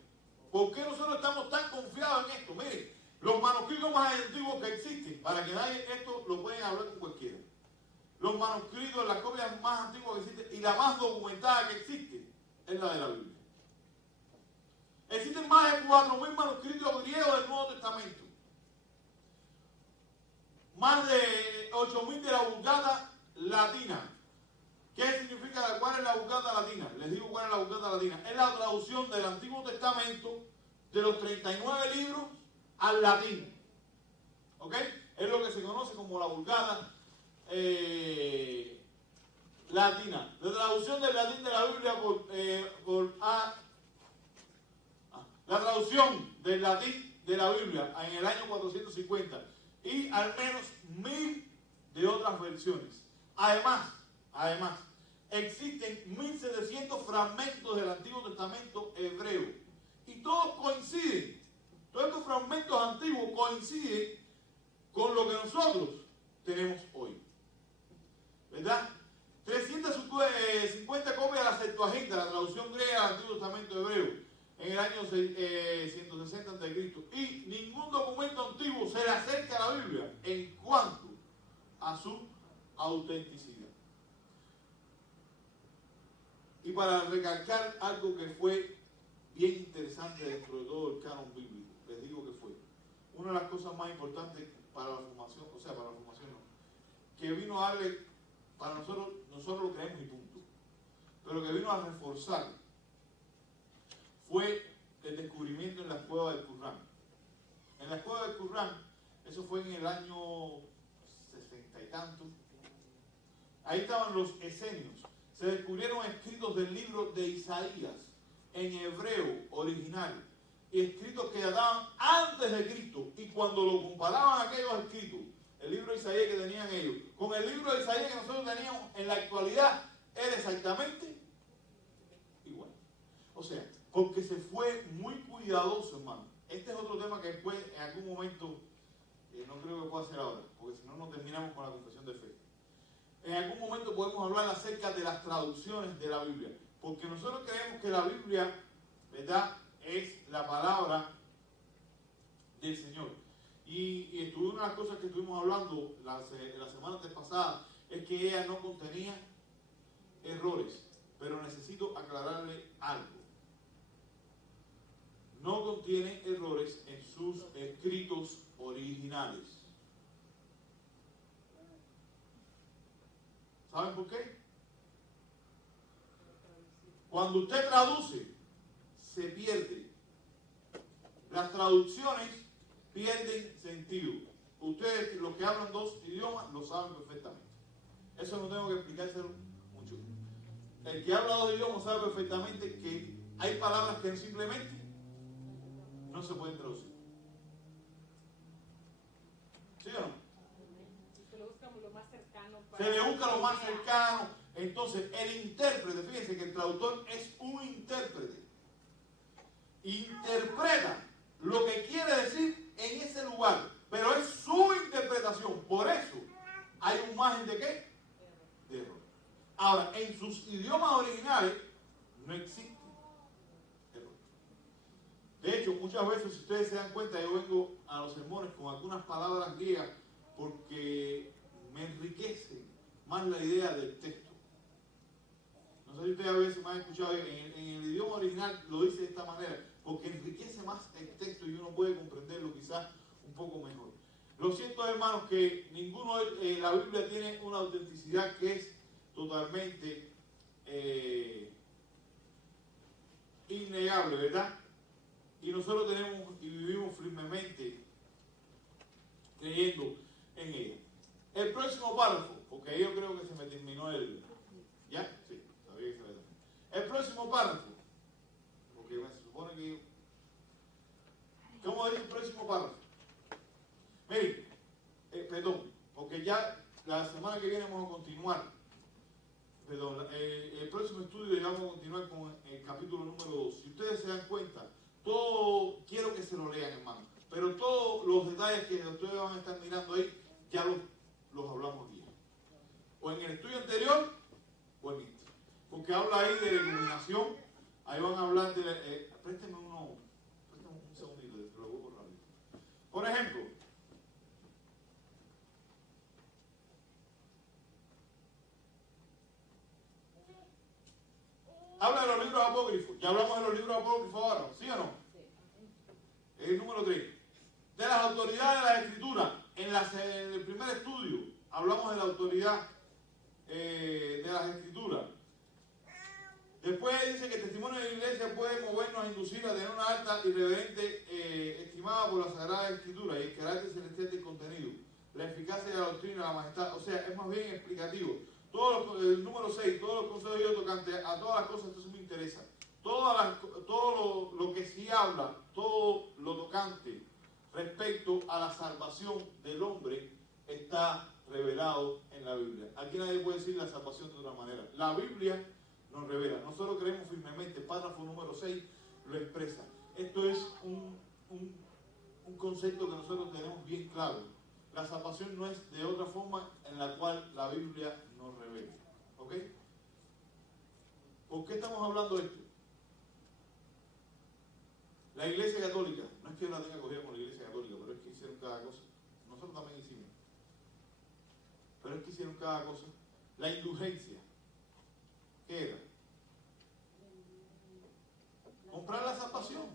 ¿Por qué nosotros estamos tan confiados en esto? Miren, los manuscritos más antiguos que existen, para que nadie esto lo pueden hablar con cualquiera. Los manuscritos, las copias más antiguas que existen y la más documentada que existe es la de la Biblia. Existen más de 4.000 manuscritos griegos del Nuevo Testamento. Más de 8.000 de la Vulgata latina. ¿Qué significa? ¿Cuál es la Vulgata latina? Les digo cuál es la Vulgata latina. Es la traducción del Antiguo Testamento de los 39 libros al latín. ¿Ok? Es lo que se conoce como la Vulgata latina. La traducción del latín de la Biblia la traducción del latín de la Biblia en el año 450 y al menos 1000 de otras versiones. Además, existen 1700 fragmentos del Antiguo Testamento hebreo y todos coinciden. Todos estos fragmentos antiguos coinciden con lo que nosotros tenemos hoy. ¿Verdad? 350 copias de la Septuaginta, la traducción griega del Antiguo Testamento hebreo, en el año 160 a.C. Y ningún documento antiguo se le acerca a la Biblia en cuanto a su autenticidad. Y para recalcar algo que fue bien interesante dentro de todo el canon bíblico, les digo que fue una de las cosas más importantes para la formación, que vino a darle, para nosotros lo creemos y punto, pero que vino a reforzar, fue el descubrimiento en la cueva del Qumran. En la cueva del Qumran, eso fue en el año 60 y tanto, ahí estaban los esenios. Se descubrieron escritos del libro de Isaías en hebreo original y escritos que databan antes de Cristo. Y cuando lo comparaban aquellos escritos, el libro de Isaías que tenían ellos con el libro de Isaías que nosotros teníamos en la actualidad, era exactamente igual. O sea, porque se fue muy cuidadoso, hermano. Este es otro tema que después, en algún momento, no creo que pueda hacer ahora, porque si no, no terminamos con la confesión de fe. En algún momento podemos hablar acerca de las traducciones de la Biblia, porque nosotros creemos que la Biblia, ¿verdad?, es la palabra del Señor. Y una de las cosas que estuvimos hablando la semana pasada es que ella no contenía errores. pero necesito aclararle algo. No contiene errores en sus escritos originales. ¿Saben por qué? Cuando usted traduce, se pierde. Las traducciones pierden sentido. Ustedes, los que hablan dos idiomas, lo saben perfectamente. Eso no tengo que explicárselo mucho. El que habla dos idiomas sabe perfectamente que hay palabras que simplemente no se pueden traducir. ¿Sí o no? Se le busca lo más cercano. Se le busca lo más cercano. Entonces, el intérprete, fíjense que el traductor es un intérprete. Interpreta lo que quiere decir en ese lugar, pero es su interpretación. Por eso hay un margen de ¿qué? De error. Ahora, en sus idiomas originales no existe error. De hecho, muchas veces, si ustedes se dan cuenta, yo vengo a los sermones con algunas palabras griegas porque me enriquecen más la idea del texto. No sé si ustedes a veces me han escuchado, en el idioma original lo dice de esta manera, porque enriquece más el texto y uno puede comprenderlo quizás un poco mejor. Lo siento, hermanos, que ninguno de la Biblia tiene una autenticidad que es totalmente innegable, ¿verdad? Y nosotros tenemos y vivimos firmemente creyendo en ella. El próximo párrafo, porque yo creo que se me terminó el... ¿Ya? Sí, sabía que se me terminó. El próximo párrafo, porque se supone que... ¿Cómo dice el próximo párrafo? Miren, perdón, porque ya la semana que viene vamos a continuar. Perdón, el próximo estudio ya vamos a continuar con el capítulo número 2. Si ustedes se dan cuenta, todo, quiero que se lo lean, hermano, pero todos los detalles que ustedes van a estar mirando ahí, ya los hablamos bien. O en el estudio anterior, o en este. Porque habla ahí de la iluminación, ahí van a hablar de... présteme un segundito, te lo busco rápido. Por ejemplo, habla de los libros apócrifos. Ya hablamos de los libros apócrifos ahora, ¿sí o no? El número 3. De las autoridades de la Escritura. En el primer estudio hablamos de la autoridad de las Escrituras. Después dice que el testimonio de la iglesia puede movernos a inducir a tener una alta y reverente estimada por la Sagrada Escritura y el carácter celestial del contenido, la eficacia de la doctrina, la majestad, o sea, es más bien explicativo. El número 6, todos los consejos yo tocantes a todas las cosas, esto me interesa. Todo lo que sí habla, todo lo tocante respecto a la salvación del hombre está revelado en la Biblia. Aquí nadie puede decir la salvación de otra manera. La Biblia nos revela. Nosotros creemos firmemente, el párrafo número 6 lo expresa. Esto es un concepto que nosotros tenemos bien claro. La salvación no es de otra forma en la cual la Biblia nos revela. ¿Ok? ¿Por qué estamos hablando de esto? La Iglesia Católica, no es que yo la tenga cogida con la Iglesia Católica, pero es que hicieron cada cosa. Nosotros también hicimos. Pero es que hicieron cada cosa. La indulgencia, ¿qué era? Comprar la salvación.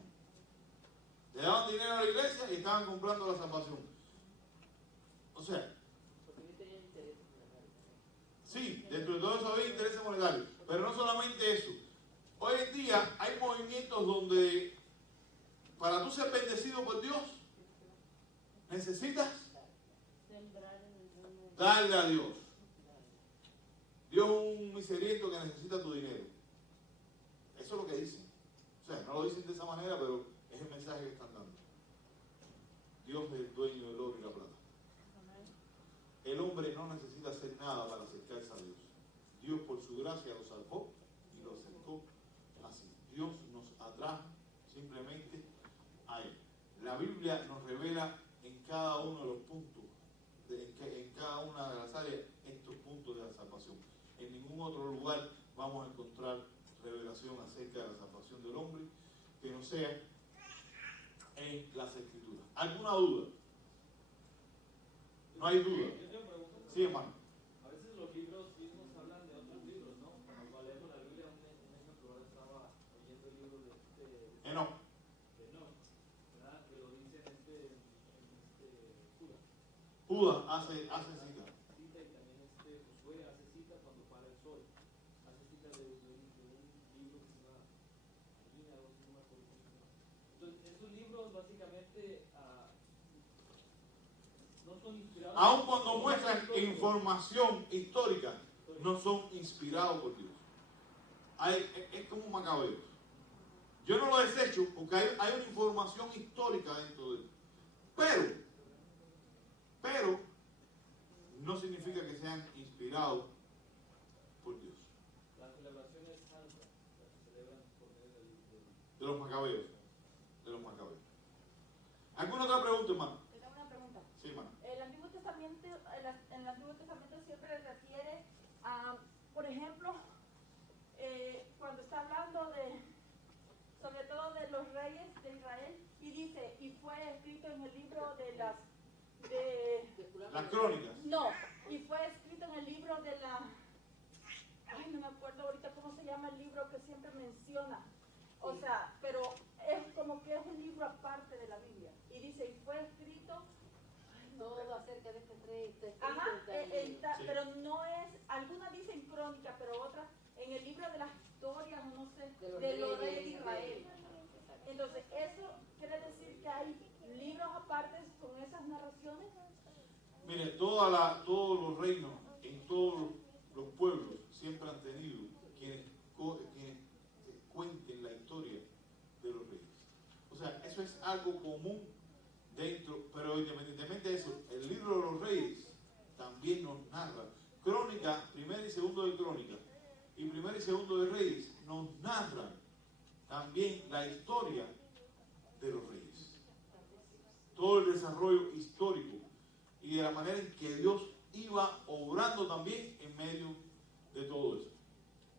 Le daban dinero a la iglesia y estaban comprando la salvación. O sea, sí, dentro de todo eso había intereses monetarios. Pero no solamente eso. Hoy en día hay movimientos donde para tú ser bendecido por Dios necesitas darle a Dios. Dios es un miseriento que necesita tu dinero. Eso es lo que dicen. O sea, no lo dicen de esa manera, pero es el mensaje que están dando. Dios es el dueño del oro y la plata. El hombre no necesita hacer nada para acercarse a Dios. Dios por su gracia lo salvó y lo acercó así. Dios nos atrajo simplemente a Él. La Biblia nos revela en cada uno de los puntos, en cada una de las áreas, estos puntos de la salvación. En ningún otro lugar vamos a encontrar revelación acerca de la salvación del hombre que no sea en las Escrituras. ¿Alguna duda? No hay duda. Yo tengo preguntas. Sí, hermano. A veces los libros mismos hablan de otros libros, ¿no? Cuando leemos la Biblia, un Judas hace cita. Cita y también Josué hace cita cuando para el sol. Hace cita de un libro que se llama Marina, algo así, no me acuerdo cómo se llama. Entonces, esos libros básicamente no son inspirados. Aun cuando muestran información histórica, no son inspirados por Dios. Es como Macabeos. Yo no lo desecho porque hay una información histórica dentro de él. Pero no significa que sean inspirados por Dios. Las celebraciones santas las celebran por medio del libro. De los Macabeos. ¿Alguna otra pregunta, hermano? Tengo una pregunta. Sí, hermano. En el Antiguo Testamento siempre refiere a, por ejemplo, cuando está hablando sobre todo de los reyes de Israel, y dice, y fue escrito en el libro de las crónicas. No, y fue escrito en el libro de no me acuerdo ahorita cómo se llama el libro que siempre menciona. O sea, pero es como que es un libro aparte de la Biblia. Y dice, y fue escrito todo acerca de este rey. ajá, Sí. pero no es, algunas dicen crónica, pero otras en el libro de las historias, no sé, de los reyes de Israel. Entonces, ¿eso quiere decir que hay libros aparte con esas narraciones? Mire, todos los reinos, en todos los pueblos, siempre han tenido quienes cuenten la historia de los reyes. O sea, eso es algo común dentro, pero independientemente de eso, el libro de los reyes también nos narra. Crónica, primero y segundo de Crónica, y primero y segundo de Reyes, nos narran también la historia de los reyes. Todo el desarrollo histórico y de la manera en que Dios iba obrando también en medio de todo eso.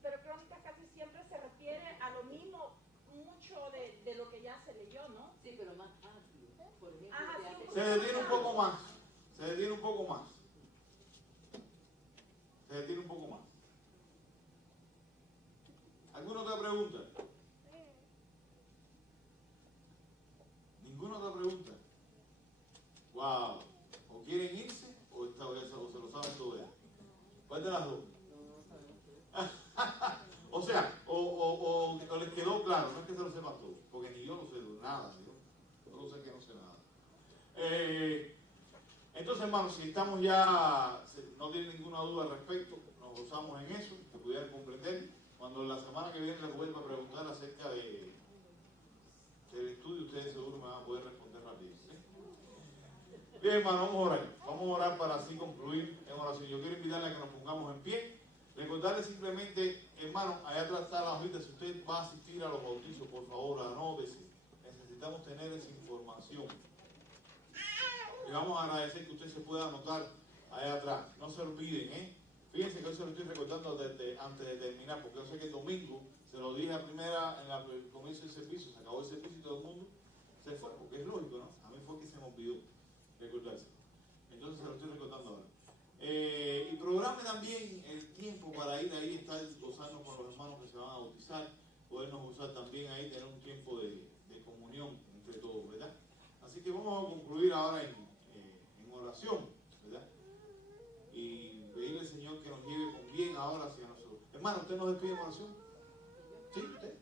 Pero crónica casi siempre se refiere a lo mismo, mucho de lo que ya se leyó, ¿no? Sí, pero más amplio. Por ejemplo, Ajá, se sí, hace- Se detiene un poco más. Se detiene un poco más. ¿Alguna otra pregunta? ¿Ninguna otra pregunta? Wow. ¿O quieren irse o se lo saben todo ya? ¿Cuál de las dos? O sea, o les quedó claro, no es que se lo sepan todo, porque ni yo no sé nada, yo no sé que no sé nada. Entonces, hermanos, si estamos ya, no tienen ninguna duda al respecto, nos gozamos en eso, que pudieran comprender. Cuando la semana que viene les vuelva a preguntar acerca del estudio, ustedes seguro me van a poder responder rápido. ¿Sí? Bien, hermano, vamos a orar para así concluir en oración. Yo quiero invitarle a que nos pongamos en pie. Recordarle simplemente, hermano, allá atrás está la hojita. Si usted va a asistir a los bautizos, por favor, anótese. Necesitamos tener esa información. Y vamos a agradecer que usted se pueda anotar allá atrás. No se olviden, ¿eh? Fíjense que hoy se lo estoy recordando antes de terminar, porque yo sé que el domingo, se lo dije en el comienzo del servicio, se acabó el servicio y todo el mundo se fue, porque es lógico, ¿no? A mí fue que se me olvidó recordarse. Entonces se lo estoy recordando ahora. Y programe también el tiempo para ir ahí, estar gozando con los hermanos que se van a bautizar, podernos gozar también ahí, tener un tiempo de comunión entre todos, ¿verdad? Así que vamos a concluir ahora en oración, ¿verdad? Y pedirle al Señor que nos lleve con bien ahora hacia nosotros. Hermano, ¿usted nos despide en oración? ¿Sí? ¿Usted?